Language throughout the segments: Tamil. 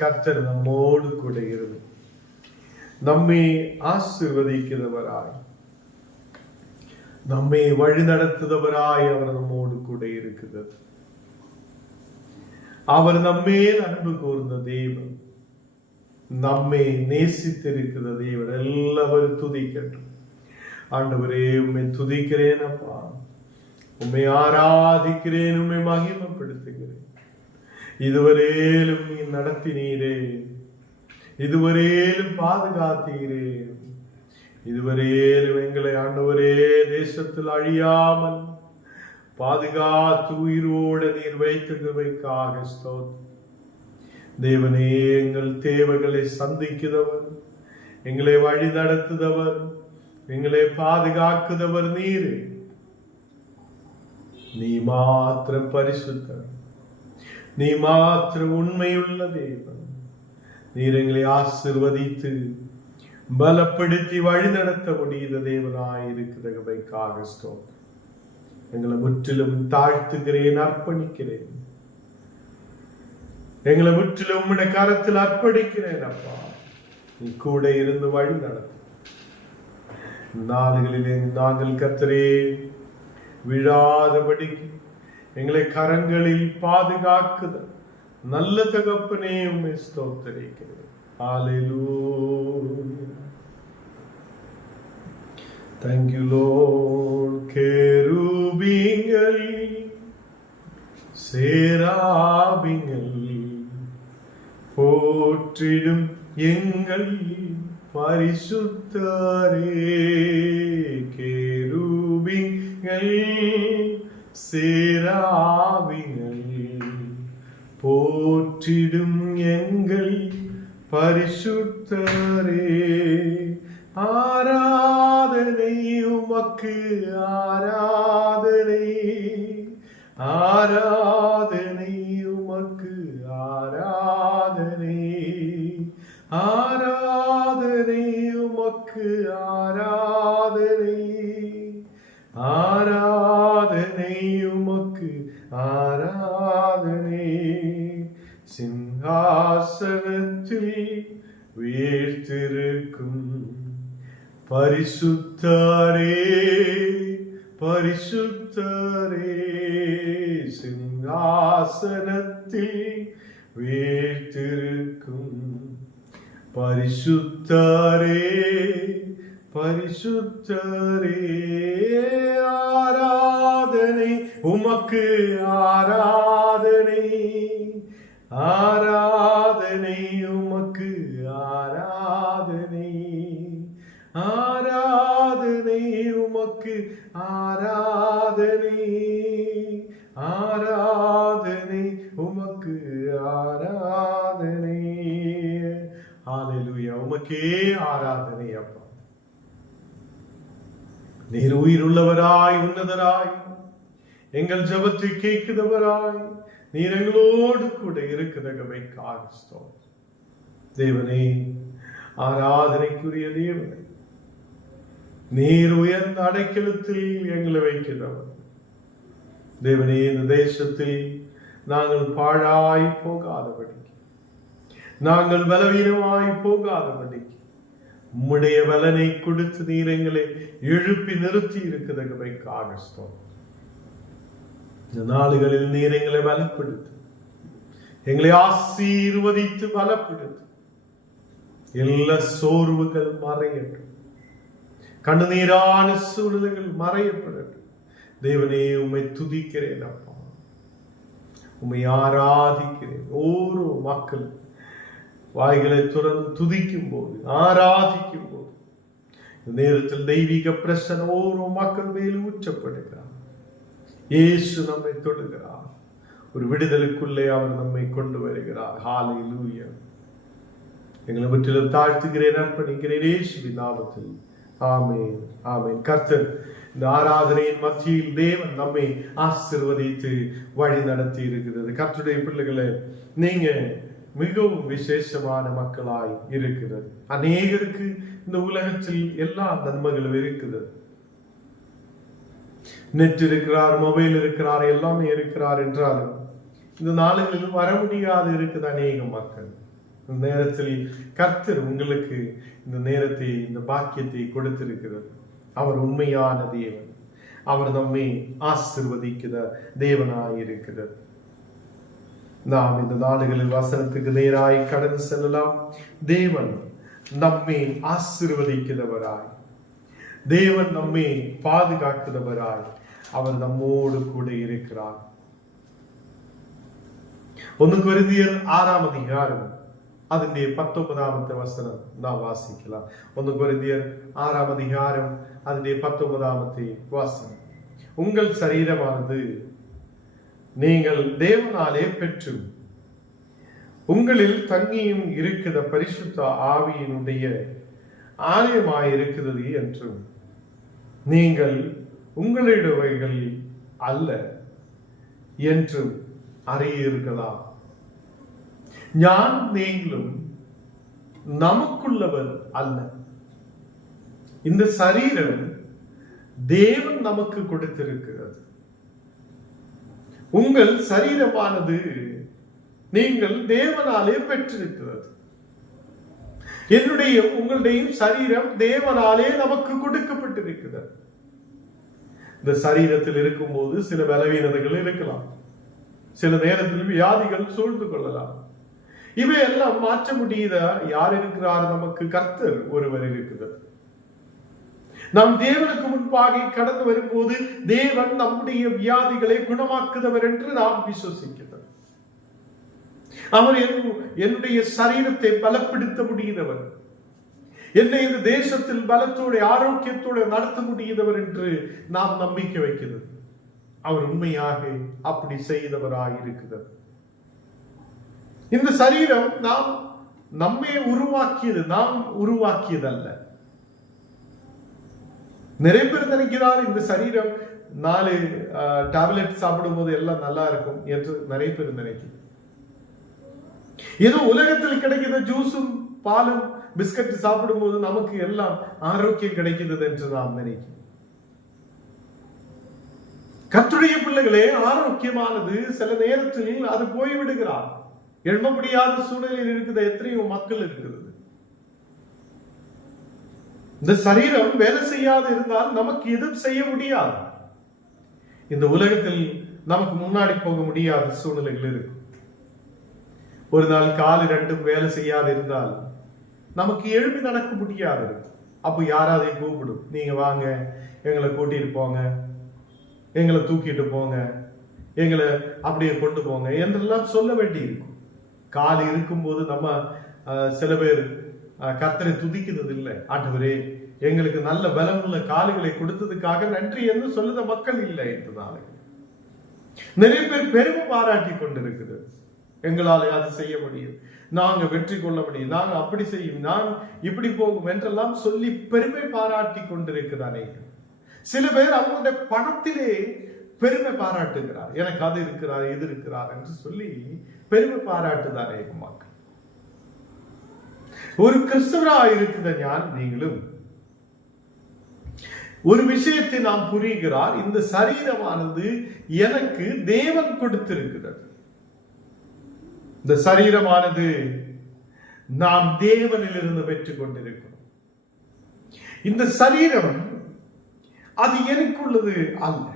கர்த்தர் நம்மோடு கூட இருந்து நம்மை ஆசீர்வதிக்கிறவராய், நம்மை வழி நடத்துபவராய் அவர் நம்மோடு கூட இருக்கிறது. அவர் நம்மேல் அன்பு கூர்ந்த தேவன், நம்மை நேசித்திருக்கிற தேவன். எல்லாரும் துதிக்கட்டும். ஆண்டவரே, உம்மை துதிக்கிறேன் அப்பா, உம்மை ஆராதிக்கிறேன், உம்மை மகிமைப்படுத்துகிறேன். இதுவரையிலும் நீ நடத்தினீரே, இதுவரையிலும் பாதுகாத்தீரே, இதுவரையிலும் எங்களை ஆண்டவரே தேசத்தில் அழியாமல் பாதுகாத்து உயிரோடு நீர் வைத்தவைக்காக ஸ்தோத்திரம். தேவனே, எங்கள் தேவைகளை சந்திக்கிறவர், எங்களை வழி நடத்துதவர், எங்களை பாதுகாக்குதவர் நீரே. நீ மாத்திரம் பரிசுத்தர், நீ மாத்திரம் உண்மையுள்ள தேவன். நீர் எங்களை ஆசீர்வதித்து பலப்படுத்தி வழி நடத்த முடியுத தேவனாயிருக்கிறவைக்காக ஸ்தோத்திரம். எங்களை முற்றிலும் தாழ்த்துகிறேன், அர்ப்பணிக்கிறேன். எங்களை முற்றிலும் உம்முடைய கரத்தில் அர்ப்பணிக்கிறேன் அப்பா. நீ கூட இருந்து வழி நடத்து. நாடுகளிலே நாங்கள் கர்த்தரே விழாதபடிக்கு எங்களை கரங்களில் பாதுகாக்குதல் நல்ல தகப்பனே, உம்மை ஸ்தோத்திரிக்கிறேன். ஹல்லேலூயா. Thank you Lord. கேருபீங்கள் சேராபீங்கள் போற்றிடும் எங்கள் பரிசுத்தரே. கேருபீங்கள் சேராபீங்கள் போற்றிடும் எங்கள் பரிசுத்தரே. ஆராதனை உமக்கு, ஆராதனை, ஆராதனை உமக்கு, ஆராதனை, ஆராதனை உமக்கு, ஆராதனை, ஆராதனை உமக்கு, ஆராதனை. சிங்காசனத்தில் வீழ்த்திருக்கும் பரிசுத்தரே, பரிசுத்தரே. சிங்காசனத்தில் வீழ்த்திருக்கும் பரிசுத்தரே, பரிசுத்தரே. ஆராதனை உமக்கு, ஆராதனை, ஆராதனை உமக்கு, ஆராதனை, ஆராதனை உமக்கு, ஆராதனை, ஆராதனை உமக்கு, ஆராதனை. ஹல்லேலூயா. உமக்கே ஆராதனை அப்பா. நீர் உயிருள்ளவராய், உன்னதராய், எங்கள் ஜெபத்தை கேட்கிறவராய், நீர் எங்களோடு கூட இருக்கிறவைக்காக ஸ்தோத்திரம். தேவனே, ஆராதனைக்குரிய தேவனே, நீர் உயர்ந்த அடைக்கலத்தில் எங்களை வைக்கிறவர். தேவனே, இந்த தேசத்தில் நாங்கள் பாழாய் போகாதபடிக்கு, நாங்கள் பலவீனமாய் போகாதபடிக்கு உம்முடைய பலனை கொடுத்து நீர் எங்களை எழுப்பி நிறுத்தி இருக்கிறவைக்காக ஸ்தோத்திரம். இந்த நாடுகளில் நீர் எங்களை பலப்படுத்து, எங்களை ஆசீர்வதித்து பலப்படுத்து. எல்லா சோர்வுகள் மறையட்டும், கண்ணீரான சூழ்நிலைகள் மறையப்படட்டும். தேவனே, உம்மை துதிக்கிறேன் அப்பா, உம்மை ஆராதிக்கிறேன். ஓரோ மக்கள் வாய்களை துறந்து துதிக்கும் போது, ஆராதிக்கும் போது, இந்த நேரத்தில் தெய்வீக பிரசன்னம் ஓரோ மக்கள் மேலும் ஊற்றப்படுகிறார். இயேசு நம்மை தொடுகிறார். ஒரு விடுதலுக்குள்ளே அவர் நம்மை கொண்டு வருகிறார். ஹல்லேலூயா. எங்களை முற்றிலும் தாழ்த்துகிறேன், அர்ப்பணிக்கிறேன் இயேசுவின் நாமத்தில். ஆமென், ஆமென். கர்த்தர் இந்த ஆராதனையின் மத்தியில் தேவன் நம்மை ஆசீர்வதித்து வழி நடத்தி இருக்கிறது. கர்த்தருடைய பிள்ளைகளை, நீங்க மிகவும் விசேஷமான மக்களாய் இருக்கிறது. அநேகருக்கு இந்த உலகத்தில் எல்லா நன்மைகளும் இருக்கிறது. நெட் இருக்கிறார், மொபைல் இருக்கிறார், எல்லாமே இருக்கிறார். என்றாலும் இந்த நாடுகளில் வர முடியாது இருக்குது அநேக மக்கள். இந்த நேரத்தில் கர்த்தர் உங்களுக்கு இந்த நேரத்தை, இந்த பாக்கியத்தை கொடுத்திருக்கிறது. அவர் உண்மையான தேவன். அவர் நம்மை ஆசீர்வதிக்கிற தேவனாயிருக்கிறார். நாம் இந்த நாடுகளில் வசனத்துக்கு நேராய் கடந்து செல்லலாம். தேவன் நம்மை ஆசீர்வதிக்கிறவராய், தேவன் நம்மை பாதுகாக்கிறவராய், அவர் நம்மோடு கூட இருக்கிறார். 1 கொரிந்தியர் 6ஆம் அதிகாரம் അതിന്റെ 19ാമത്തെ വസനം നാം വാസിக்கலாம். 1 கொரிந்தியர் 6ஆம் அதிகாரம் അതിന്റെ 19ാമത്തെ வசனம். உங்கள் சரீரமானது நீங்கள் தேவனாலே பெற்று உங்களில் தங்கியும் இருக்கிற பரிசுத்த ஆவியினுடைய ஆலயமாயிருக்கிறது என்றும் நீங்கள் உங்களுடையவைகள் அல்ல என்றும் அறியீர்களா? ഞാൻ നീங்களுം നമുക്കുള്ളവർ அல்ல. இந்த சரீரம் தேவன் நமக்கு கொடுத்திருக்கிறது. உங்கள் சரீரமானது நீங்கள் தேவனாலே பெற்றிருக்கிறது. என்னுடைய உங்களுடைய சரீரம் தேவனாலே நமக்கு கொடுக்கப்பட்டிருக்கிறது. இந்த சரீரத்தில் இருக்கும்போது சில பலவீனதைகள் இருக்கலாம், சில நேரத்தில் வியாதிகள் சூழ்ந்து கொள்ளலாம். இவையெல்லாம் மாற்ற முடியாத யார் இருக்கிறார்? நமக்கு கர்த்தர் ஒருவர் இருக்கிறார். நாம் தேவனுக்கு முன்பாக கடந்து வரும்போது தேவன் நம்முடைய வியாதிகளை குணமாக்குதவர் என்று நாம் விசுவசிக்கிறோம். அவர் என்னுடைய சரீரத்தை பலப்படுத்த முடியாதவர், என்னை இந்த தேசத்தில் பலத்தோடு ஆரோக்கியத்தோடு நடத்த முடியாதவர் என்று நாம் நம்பிக்கை வைக்கிறது. அவர் உண்மையாக அப்படி செய்தவராக இருக்கிறார். இந்த சரீரம் நாம் நம்மை உருவாக்கியது, நாம் உருவாக்கியதல்ல. நிறைய பேர் நினைக்கிறார் இந்த சரீரம் 4 டேப்லெட் சாப்பிடும் போது எல்லாம் நல்லா இருக்கும் என்று நிறைய பேர் நினைக்கிறார். ஏதோ உலகத்தில் கிடைக்கிற ஜூஸும் பாலும் பிஸ்கட் சாப்பிடும் போது நமக்கு எல்லாம் ஆரோக்கியம் கிடைக்கிறது என்று நாம் நினைக்கிறோம். கர்த்தருடைய பிள்ளைகளே, ஆரோக்கியமானது சில நேரத்தில் அது போய்விடுகிறார். எழும்ப முடியாத சூழ்நிலையில் இருக்கிற எத்தனையோ மக்கள் இருக்கிறது. இந்த சரீரம் வேலை செய்யாது இருந்தால் நமக்கு எதுவும் செய்ய முடியாது. இந்த உலகத்தில் நமக்கு முன்னாடி போக முடியாத சூழ்நிலைகள் இருக்கும். ஒரு நாள் கால் 2 வேலை செய்யாது இருந்தால் நமக்கு எழுப்பி நடக்க முடியாது இருக்கும். அப்போ யாராவது கூப்பிடும், நீங்க வாங்க, எங்களை கூட்டிட்டு போங்க, எங்களை தூக்கிட்டு போங்க, எங்களை அப்படியே கொண்டு போங்க என்றெல்லாம் சொல்ல வேண்டி இருக்கும். கால் இருக்கும்போது நம்ம சில பேர் கர்த்தரை துதிக்கிறது இல்லை. ஆண்டவரே, எங்களுக்கு நல்ல பலமுள்ள கால்களை கொடுத்ததுக்காக நன்றி என்று சொல்லுத மக்கள் இல்லை என்றுதான் நிறைய பேர் பெருமை பாராட்டி கொண்டிருக்கிறது. எங்களால் அது செய்ய முடியும், நாங்க வெற்றி கொள்ள முடியும், நாங்க அப்படி செய்யும், நான் இப்படி போகும் என்றெல்லாம் சொல்லி பெருமை பாராட்டி கொண்டிருக்கிறானே. சில பேர் அவங்களுடைய பணத்திலே பெருமை பாராட்டுகிறார். எனக்கு அது இருக்கிறார், இது இருக்கிறார் என்று சொல்லி பெருமை பாராட்டுதானே மக்கள். ஒரு கிறிஸ்தவராக இருக்கிற ஞான் நீங்களும் ஒரு விஷயத்தை நாம் புரிகிறார். இந்த சரீரமானது எனக்கு தேவன் கொடுத்திருக்கிறது. இந்த சரீரமானது நாம் தேவனிலிருந்து பெற்றுக் கொண்டிருக்கிறோம். இந்த சரீரம் அது எனக்குள்ளது அல்ல.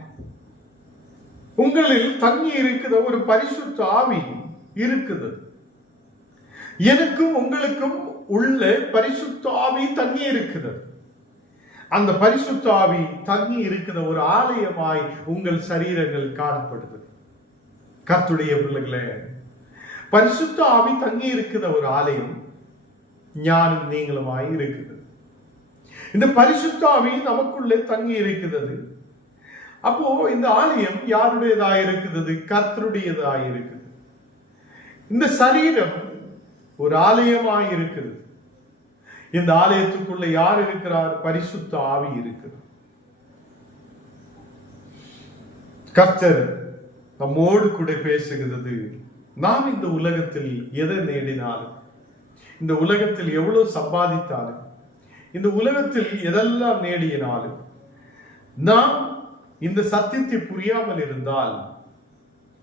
உங்களில் தங்கி இருக்கிற ஒரு பரிசுத்த ஆவி இருக்குது. எனக்கும் உங்களுக்கும் உள்ள பரிசுத்த ஆவி தங்கி இருக்கிறது. அந்த பரிசுத்த ஆவி தங்கி இருக்கிற ஒரு ஆலயமாய் உங்கள் சரீரங்கள் காணப்படுது. கர்த்தருடைய பிள்ளைகளே, பரிசுத்த ஆவி தங்கி இருக்கிற ஒரு ஆலயம் ஞானம் நீங்களுமாய் இருக்குது. இந்த பரிசுத்த ஆவி நமக்குள்ளே தங்கி இருக்கிறது. அப்போ இந்த ஆலயம் யாருடையதாக இருக்கிறது? கர்த்தருடையதாக இருக்குது. இந்த சரீரம் ஒரு ஆலயமாய் இருக்குது. இந்த ஆலயத்துக்குள்ள யார் இருக்கிறார்? பரிசுத்த ஆவி இருக்குது. கர்த்தர் நம்மோடு கூட பேசுகிறது. நாம் இந்த உலகத்தில் எதை நேடினாலும், இந்த உலகத்தில் எவ்வளவு சம்பாதித்தாலும், இந்த உலகத்தில் எதெல்லாம் நேடினாலும், நாம் இந்த சத்தியத்தை புரியாமல் இருந்தால்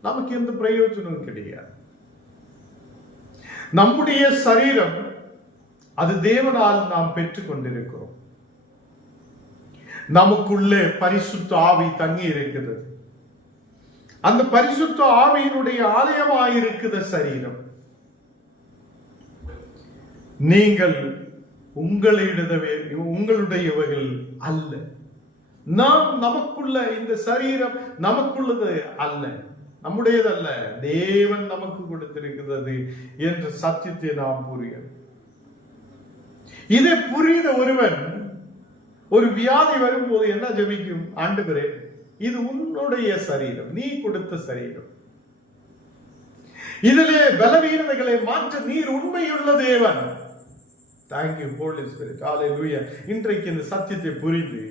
நமக்கு எந்த பிரயோஜனமும் கிடையாது. நம்முடைய சரீரம் அது தேவனால் நாம் பெற்றுக் கொண்டிருக்கிறோம். நமக்குள்ளே பரிசுத்த ஆவி தங்கி இருக்கிறது. அந்த பரிசுத்த ஆவியினுடைய ஆலயமாயிருக்கிற சரீரம். நீங்கள் உங்களுடையவர்கள் அல்ல. நாம் நமக்குள்ள இந்த சரீரம் நமக்குள்ளது அல்ல, நம்முடையதல்ல, தேவன் நமக்கு கொடுத்திருக்கிறது என்ற சத்தியத்தை நாம் புரிய. இதை புரிந்த ஒருவன் ஒரு வியாதி வரும்போது என்ன ஜெபிக்கும்? ஆண்டவரே, இது உன்னுடைய சரீரம், நீ கொடுத்த சரீரம், இதிலே பலவீனங்களை மாற்ற நீர் உண்மையுள்ள தேவன். Thank you holy spirit. ஹல்லேலூயா. இன்றைக்கு இந்த சத்தியத்தை புரிந்து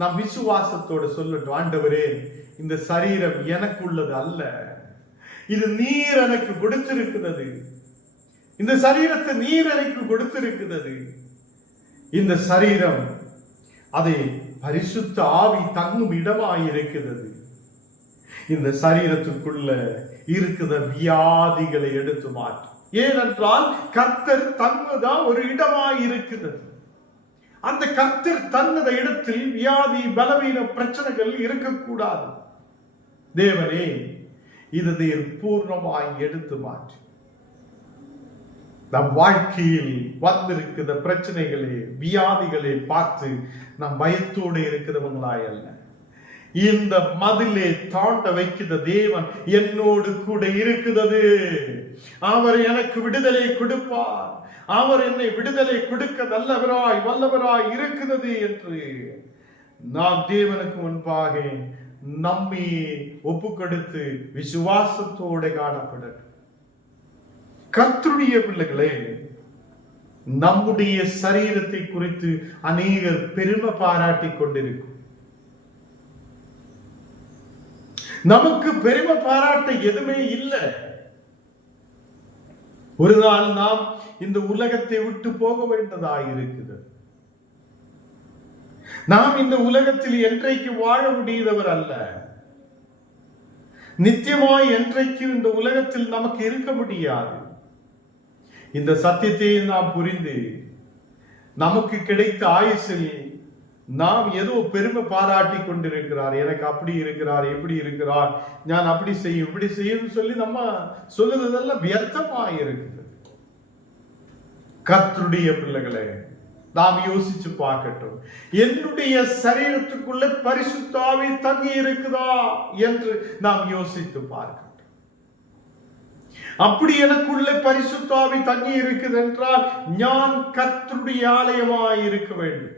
நாம் விசுவாசத்தோடு சொல்லட்டும், ஆண்டவரே, இந்த சரீரம் எனக்கு உள்ளது அல்ல, இது நீர் எனக்கு கொடுத்திருக்கிறது. இந்த சரீரத்தை நீர் எனக்கு கொடுத்திருக்கிறது. இந்த சரீரம் அதை பரிசுத்த ஆவி தங்கும் இடமாயிருக்கிறது. இந்த சரீரத்துக்குள்ள இருக்கிற வியாதிகளை எடுத்து மாற்றும். ஏனென்றால் கர்த்தர் தங்குதான் ஒரு இடமாயிருக்கிறது. அந்த கர்த்தர் தன்னத இடத்தில் வியாதி, பலவீன பிரச்சனைகள் இருக்கக்கூடாது. தேவனே, இதை பூர்ணமாய் எடுத்து மாற்றி நம் வாழ்க்கையில் வந்திருக்கிற பிரச்சனைகளை, வியாதிகளை பார்த்து நம் பயத்தோடு இருக்கிறவங்களாய் அல்ல, இந்த மதிலே தாண்ட வைக்கிற தேவன் என்னோடு கூட இருக்கிறது, அவர் எனக்கு விடுதலை கொடுப்பார், அவர் என்னை விடுதலை கொடுக்க வல்லவராய் இருக்கிறது என்று நாம் தேவனுக்கு முன்பாக நம்மை ஒப்பு கொடுத்து விசுவாசத்தோடு காணப்படும். கர்த்தருடைய பிள்ளைகளே, நம்முடைய சரீரத்தை குறித்து அநேகர் பெருமை பாராட்டிக் கொண்டிருக்கும். நமக்கு பெருமை பாராட்ட எதுவுமே இல்லை. ஒரு நாள் நாம் இந்த உலகத்தை விட்டு போக வேண்டதாக இருக்குது. நாம் இந்த உலகத்தில் என்றைக்கு வாழ முடியாதவர் அல்ல. நித்தியமாய் என்றைக்கு இந்த உலகத்தில் நமக்கு இருக்க முடியாது. இந்த சத்தியத்தை நாம் புரிந்து நமக்கு கிடைத்த ஆயுசில் நாம் ஏதோ பெருமை பாராட்டி கொண்டிருக்கிறார், எனக்கு அப்படி இருக்கிறார், எப்படி இருக்கிறார், நான் அப்படி செய்யும் இப்படி செய்யும் சொல்லி நம்ம சொல்லுறதெல்லாம் வியர்த்தமாய் இருக்குது. கர்த்தருடைய பிள்ளைகளே, நாம் யோசிச்சு பார்க்கட்டும், என்னுடைய சரீரத்துக்குள்ள பரிசுத்த ஆவி தங்கி இருக்குதா என்று நாம் யோசித்து பார்க்கட்டும். அப்படி எனக்குள்ள பரிசுத்த ஆவி தங்கி இருக்குது என்றால் நான் கர்த்தருடைய ஆலயமாய் இருக்க வேண்டும்.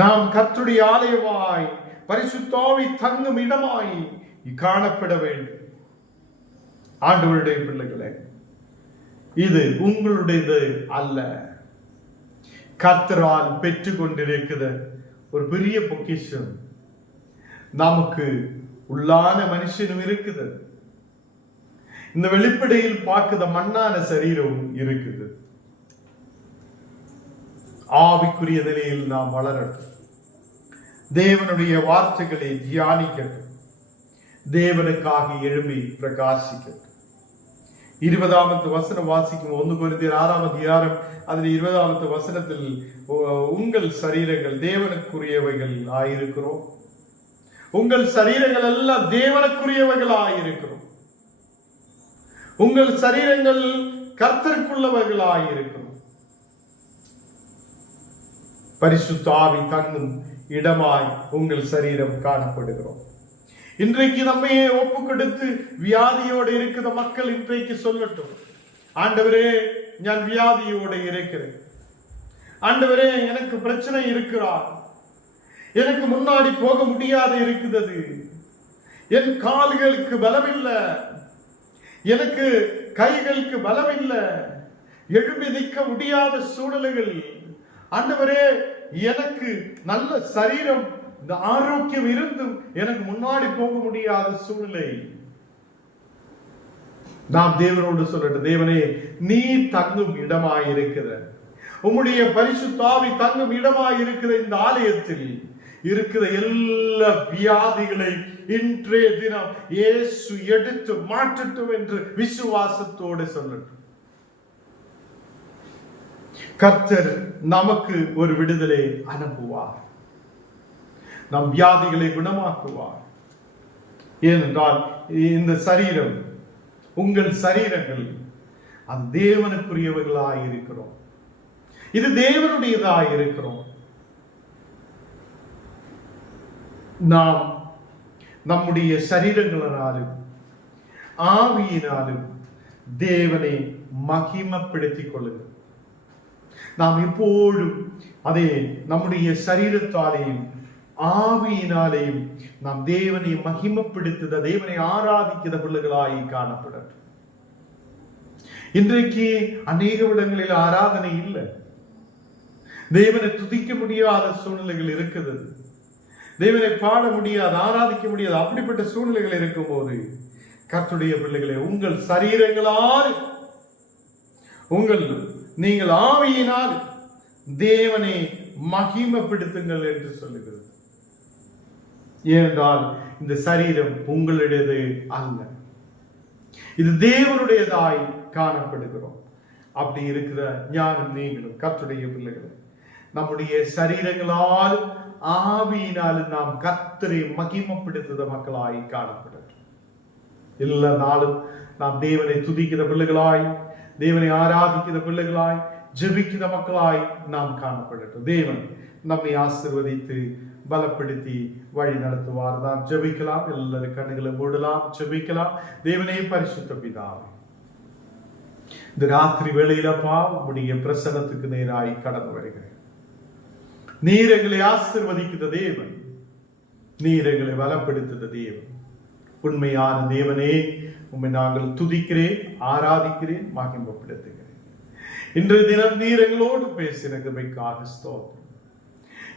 நாம் கர்த்தருடைய ஆலயமாய் பரிசுத்த ஆவி தங்கும் இடமாய் காணப்பட வேண்டும். ஆண்டவருடைய பிள்ளைகளே, இது உங்களுடையது அல்ல, கர்த்தரால் பெற்றுக் கொண்டிருக்கிற ஒரு பெரிய பொக்கிஷம். நமக்கு உள்ளான மனுஷனும் இருக்குது. இந்த வெளிப்படையில் பார்க்கிற மண்ணான சரீரம் இருக்குது. ஆவிக்குரிய நிலையில் நாம் வளரட்டும். தேவனுடைய வார்த்தைகளை தியானிக்கட்டும். தேவனுக்காக எழும்பி பிரகாசிக்கட்டும். 20வது வசனம் வாசிக்கும் 1 கொரிந்தியர் 6ஆம் அதிகாரம் அதில் 20வது வசனத்தில் உங்கள் சரீரங்கள் தேவனுக்குரியவைகள் ஆயிருக்கிறோம். உங்கள் சரீரங்கள் எல்லாம் தேவனுக்குரியவைகள் ஆயிருக்கிறோம். உங்கள் சரீரங்கள் கர்த்தருக்குள்ளவைகள் ஆயிருக்கிறோம். பரிசுத்த ஆவி தங்கும் இடமாய் உங்கள் சரீரம் காணப்படுகிறோம். இன்றைக்கு நம்மையே ஒப்பு கொடுத்து வியாதியோடு இருக்கிற மக்கள் இன்றைக்கு சொல்லட்டும், ஆண்டவரே, நான் வியாதியோடு இருக்கிறேன். ஆண்டவரே, எனக்கு பிரச்சனை இருக்கிறார், எனக்கு முன்னாடி போக முடியாது இருக்கிறது, என் கால்களுக்கு பலமில்லை, எனக்கு கைகளுக்கு பலமில்லை, எழும்பி நிற்க முடியாத சூழ்நிலைகள். ஆண்டவரே, எனக்கு நல்ல சரீரம், இந்த ஆரோக்கியம் இருந்தும் எனக்கு முன்னாடி போக முடியாத சூழ்நிலை. நாம் தேவனோடு சொல்லட்டும், தேவனே, நீ தங்கும் இடமாயிருக்கிற, உம்முடைய பரிசுத்த ஆவி தங்கும் இடமாயிருக்கிற இந்த ஆலயத்தில் இருக்கிற எல்லா வியாதிகளை இன்றைய தினம் இயேசு எடுத்து மாற்றட்டும் என்று விசுவாசத்தோடு சொல்லட்டும். கர்த்தர் நமக்கு ஒரு விடுதலை அனுப்புவார். நம் வியாதிகளை குணமாக்குவார். ஏனென்றால் இந்த சரீரம், உங்கள் சரீரங்கள் அது தேவனுக்குரியவர்களாய் இருக்கிறோம். இது தேவனுடையதாய் இருக்கிறோம். நாம் நம்முடைய சரீரங்களினாலும் ஆவியினாலும் தேவனை மகிமைப்படுத்திக் கொள்ளுங்கள். நாம் எப்போதும் அதே நம்முடைய சரீரத்தாலேயும் ஆவியினாலேயும் நாம் தேவனை மகிமைப்படுத்துத, தேவனை ஆராதிக்கிற பிள்ளைகளாய் காணப்படட்டும். இன்றைக்கு அநேக இடங்களில் ஆராதனை இல்லை. தேவனை துதிக்க முடியாத சூழ்நிலைகள் இருக்குது. தேவனை பாட முடியாது, ஆராதிக்க முடியாது. அப்படிப்பட்ட சூழ்நிலைகள் இருக்கும் போது கர்த்தருடைய பிள்ளைகளே, உங்கள் சரீரங்களால் நீங்கள் ஆவியினால் தேவனை மகிமைப்படுத்துங்கள் என்று சொல்லுகிறது. ஏனென்றால் இந்த சரீரம் உங்களுடையது அல்ல, இது தேவனுடையதாய் காணப்படுகிறோம். அப்படி இருக்கிற ஞானம் நீங்களும் கர்த்தருடைய பிள்ளைகளும் நம்முடைய சரீரங்களால் ஆவியினாலும் நாம் கர்த்தரை மகிமைப்படுத்துகிற மக்களாய் காணப்படட்டும். எல்லா நாளும் நாம் தேவனை துதிக்கிற பிள்ளைகளாய், தேவனை ஆராதிக்கிற பிள்ளைகளாய், ஜெபிக்கிற மக்களாய் நாம் காணப்படட்டும். தேவன் நம்மை ஆசீர்வதித்து பலப்படுத்தி வழி நடத்துவார். நாம் ஜெபிக்கலாம். எல்லாரும் கண்ணுகளை மூடலாம், ஜெபிக்கலாம். தேவனே பரிசுத்த பிதாவே, இந்த ராத்திரி வேளையிலப்பா உம்முடைய பிரசன்னத்துக்கு நேராய் கடந்து வருகிறேன். நீர் எங்களை ஆசீர்வதிக்கிற தேவன், நீர் எங்களை பலப்படுத்துகிற தேவன், உண்மையான தேவனே, உம்மை நாங்கள் துதிக்கிறேன், ஆராதிக்கிறேன், மகிமைப்படுத்துகிறேன். இன்றைய தினம் நீர் எங்களோடு பேசின கிருபைக்காக ஸ்தோத்திரம்.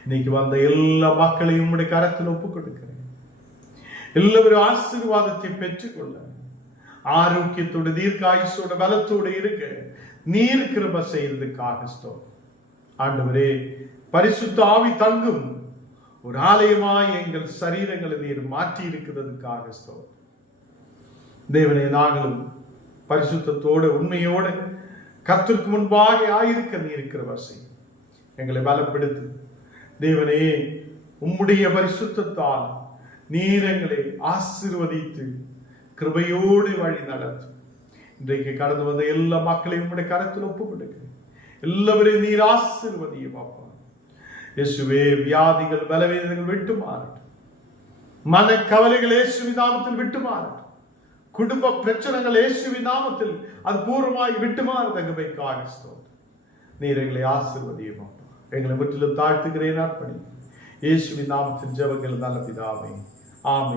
இன்னைக்கு வந்த எல்லா மக்களையும் உம்முடைய கரத்தில் ஒப்புக் கொடுக்கிறேன். எல்லாரும் ஆசீர்வாதத்தை பெற்றுக்கொள்ள, ஆரோக்கியத்தோடு தீர்க்காயுசோட பலத்தோடு இருக்க நீர் கிருபை செய்யறதுக்காக ஸ்தோத்திரம். ஆண்டவரே, பரிசுத்த ஆவி தங்கும் ஒரு ஆலயமாய் எங்கள் சரீரங்களை நீர் மாற்றி இருக்கிறதுக்காக ஸ்தோத்திரம். தேவனே, நாங்களும் பரிசுத்தத்தோடு உண்மையோடு கர்த்தருக்கு முன்பாக ஆயிருக்க நீர் கிருபை செய்யும். எங்களை பலப்படுத்து தேவனே. உம்முடைய பரிசுத்தத்தால் நீர் எங்களை ஆசீர்வதித்து கிருபையோடு வழி நடத்தும். இன்றைக்கு கடந்து வந்த எல்லா மக்களையும் உம்முடைய கரத்தில் ஒப்புக் கொடுக்கிறேன். எல்லாவரையும் நீர் ஆசீர்வதியும் அப்பா. இயேசுவே, வியாதிகள் பலவீனங்கள் விட்டு மாறட்டும். மனக்கவலைகள் இயேசுவின் நாமத்தில் விட்டு மாறட்டும். குடும்ப பிரச்சனைகள் இயேசுவின் நாமத்தில் அது பூர்வமாய் விட்டு மாறுதகவைக்காக ஸ்தோத்திரம். நீர் எங்களை ஆசீர்வதியும் அப்பா. எங்களை முற்றிலும் தாழ்த்துகிறேன், அர்ப்பணி. இயேசுவின் நாமத்தில் ஜெபங்கள் நல்ல பிதாவே, ஆமென்.